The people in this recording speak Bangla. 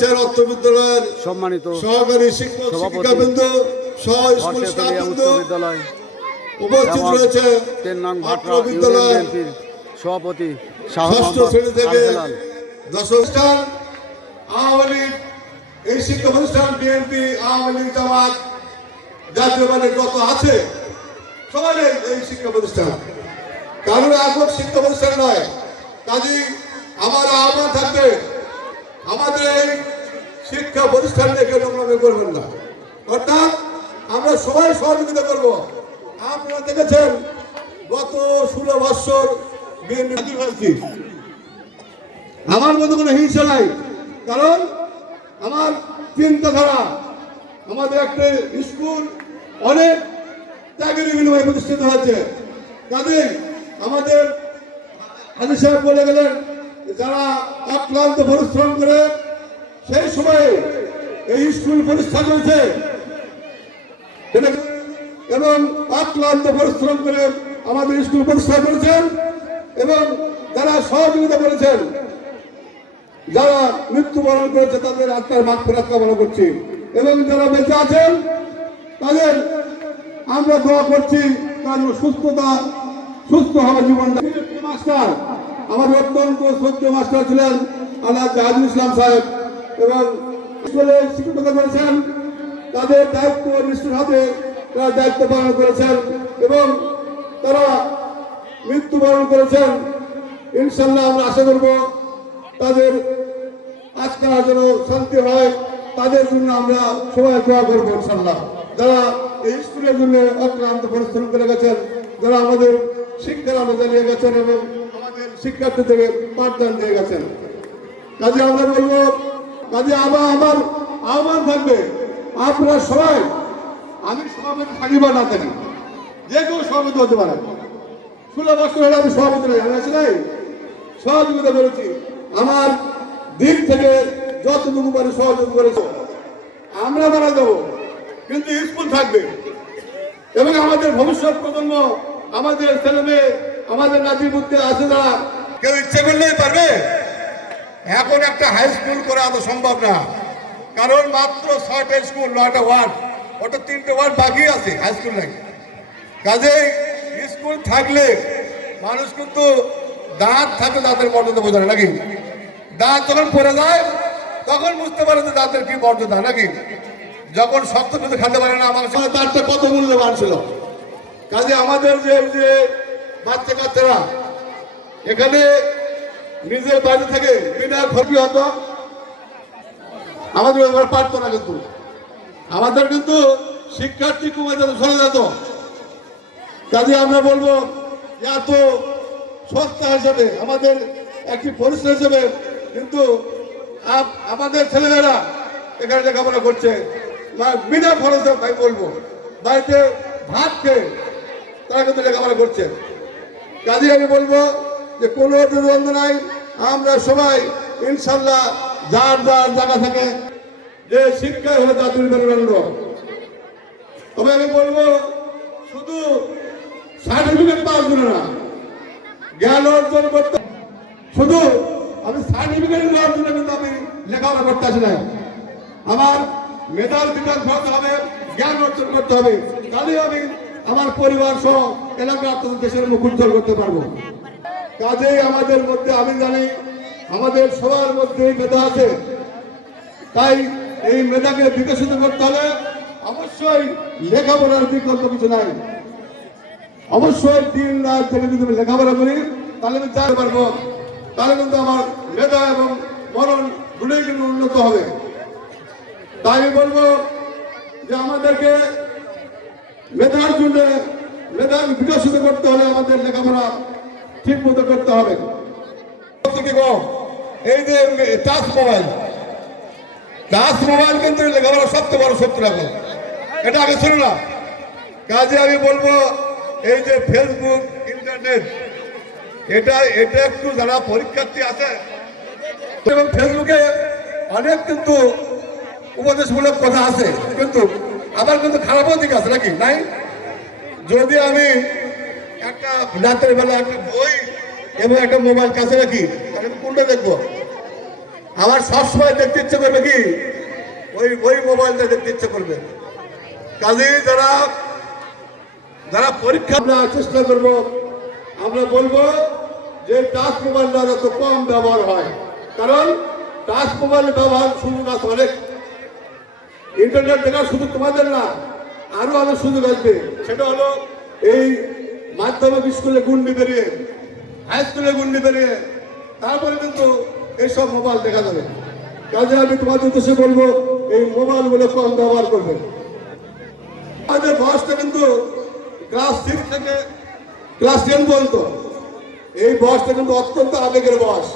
রয়েছেন অর্থ বিদ্যালয়ের সম্মানিত সহকারী শিক্ষক শিক্ষিকাবৃন্দ সহ স্কুল স্টাফবৃন্দ উপস্থিত রয়েছে অত্র বিদ্যালয়ের সভাপতি ষষ্ঠ শ্রেণী থেকে দশম স্থান আওয়ামী লীগ এই শিক্ষা প্রতিষ্ঠান বিএনপি আওয়ামী লীগ জামাত জাতীয় পার্টি যত আছে সবাই এই শিক্ষা প্রতিষ্ঠান কারণ একক শিক্ষা প্রতিষ্ঠান নয়। কাজেই আমার আহ্বান থাকবে আমাদের এই শিক্ষা প্রতিষ্ঠান নিয়ে কেউ নোংরামি করবেন না, অর্থাৎ আমরা সবাই সহযোগিতা করব। আপনারা দেখেছেন গত 16 বছর বিএনপি হয়েছি, আমার মধ্যে কোনো হিংসা নাই, কারণ আমার চিন্তাধারা আমাদের একটা স্কুল অনেক ত্যাগের বিনিময়ে প্রতিষ্ঠিত হয়েছে। কাজেই আমাদের হাজি সাহেব বলে গেলেন যারা অক্লান্ত পরিশ্রম করে সেই সময়ে এই স্কুল প্রতিষ্ঠা করেছে এবং অক্লান্ত পরিশ্রম করে আমাদের স্কুল প্রতিষ্ঠা করেছেন এবং যারা সহযোগিতা করেছেন, যারা মৃত্যুবরণ করেছে তাদের আত্মার মাগফিরাত কামনা করছি এবং যারা বেঁচে আছেন তাদের আমরা দোয়া করছি তার সুস্থ হওয়ার জীবন। মাস্টার আমার অত্যন্ত শ্রদ্ধেয় মাস্টার ছিলেন আল্লাহ জাহাজুল ইসলাম সাহেব এবং স্কুলে শিক্ষকতা করেছেন, তাদের দায়িত্ব নিষ্ঠুর হাতে তারা দায়িত্ব পালন করেছেন এবং তারা মৃত্যুবরণ করেছেন। ইনশাল্লাহ আমরা আশা করব তাদের আজকাল যেন শান্তি হয়, তাদের জন্য আমরা সবাই দোয়া করবো ইনশাল্লাহ। যারা এই স্কুলের জন্য অক্লান্ত পরিশ্রম করে গেছেন, যারা আমাদের শিক্ষার আলো জ্বালিয়ে গেছেন এবং আমাদের শিক্ষার্থীদের পাঠদান দিয়ে গেছেন। কাজে আমরা বলবো, কাজে আমার আহ্বান থাকবে আপনারা সবাই, আমি সভাপতি থাকি বা না থাকি, যে কেউ সভাপতি হতে পারে। 16 বছর হলে আমি সভাপতি নাই, সহযোগিতা করেছি, আমার দিক থেকে যতটুকু পারে সহযোগ করেছে। আমরা মারা যাবো কিন্তু স্কুল থাকবে এবং আমাদের ভবিষ্যৎ প্রজন্ম, আমাদের ছেলে মেয়ে, আমাদের নাতি বুদ্ধি আছে যারা কেউ ইচ্ছে করলেই পারবে। এখন একটা হাই স্কুল করা তো সম্ভব না, কারণ মাত্র 6টা স্কুল, 9টা ওয়ার্ড, ওটা 3টে ওয়ার্ড বাকি আছে হাই স্কুল নাকি। কাজেই স্কুল থাকলে মানুষ কিন্তু দাঁত থাকে, দাঁতের মর্যাদা বোঝা নাকি। দাঁত যখন পড়ে যায় তখন বুঝতে পারে যে দাঁতের কি মর্যাদা নাকি। যখন শক্ত কিছু খেতে পারে না, আমার দাঁতটা কত মূল্যবান ছিল। কাজে আমাদের যে বাচ্চা কাচ্চারা এখানে নিজের বাড়ি থেকে বিনা খরচি হতো, আমাদের এবার পারতো না, কিন্তু আমাদের কিন্তু শিক্ষার্থী কমে যেত, সরে যেত। কাজে আমরা বলবো এত সস্তা হিসেবে আমাদের একটি পরিশ্রম হিসেবে কিন্তু আমাদের ছেলেমেয়েরা এখানে লেখাপড়া করছে বিনা খরচে। ভাই বলবো বাড়িতে ভাত খেয়ে তারা কিন্তু লেখাপড়া করছে। কাজে আমি বলবো যে কোনো দ্বন্দ্ব নাই, আমরা সবাই ইনশাল্লাহ যার জায়গা থেকে যে শিক্ষা হলো জাতির মেরুদণ্ড। তবে আমি বলবো শুধু সার্টিফিকেট পাওয়ার জন্য না, জ্ঞান অর্জন করতে, শুধু আমি সার্টিফিকেট নেওয়ার জন্য কিন্তু আমি লেখাপড়া করতে আসি না। আমার মেধার বিকাশ করতে হবে, জ্ঞান অর্জন করতে হবে, তাহলেই আমি আমার পরিবার সহ এলাকার দেশের মুখ উজ্জ্বল করতে পারবো। কাজেই আমাদের মধ্যে, আমি জানি আমাদের সবার মধ্যে মেধা আছে, তাই এই মেধাকে বিকশিত করতে হলে অবশ্যই লেখাপড়ার বিকল্প কিছু নাই। অবশ্যই দিন রাত থেকে যদি আমি লেখাপড়া করি তাহলে আমি জানতে পারবো, তাহলে কিন্তু আমার মেধা এবং মরণ দুটোই কিন্তু উন্নত হবে। তাই আমি বলবো যে আমাদেরকে মেধার জন্য মেধা বিকশিত করতে হলে আমাদের লেখাপড়া ঠিক মতো করতে হবে। এই যে টাচ মোবাইল কিন্তু লেখাপড়া সবচেয়ে বড় শত্রু এখন, এটা আগে ছিল না। কাজে আমি বলবো এই যে ফেসবুক, ইন্টারনেট, এটা একটু যারা পরীক্ষার্থী আছে এবং ফেসবুকে অনেক কিন্তু উপদেশমূলক কথা আছে, কিন্তু আবার কিন্তু খারাপও দিক আছে নাকি নাই। যদি আমি একটা রাতের বেলা একটা বই এবং একটা মোবাইল কাছে রাখি তাহলে কোনটা দেখবো? আমার সবসময় দেখতে ইচ্ছে করবে কি ওই মোবাইলটা দেখতে ইচ্ছে করবে। কাজে যারা পরীক্ষা আমরা চেষ্টা করব, আমরা বলবো যে টাচ মোবাইলটা যত কম ব্যবহার হয়, কারণ টাচ মোবাইলের ব্যবহার সুযোগ আছে অনেক। ইন্টারনেট দেখার শুধু তোমাদের না, আরো অনেক সুযোগ আসবে। সেটা হলো এই মাধ্যমিক স্কুলে গুন্ডি বেরিয়ে, হাই স্কুলে গুন্ডি বেরিয়ে, তারপরে কিন্তু এইসব মোবাইল দেখা যাবে। কাজে আমি তোমাদের উদ্দেশ্যে বলবো এই মোবাইলগুলো কম ব্যবহার করবে। আমাদের বয়সটা কিন্তু ক্লাস 6 থেকে ক্লাস 10 পর্যন্ত, এই বয়সটা কিন্তু অত্যন্ত আবেগের বয়স।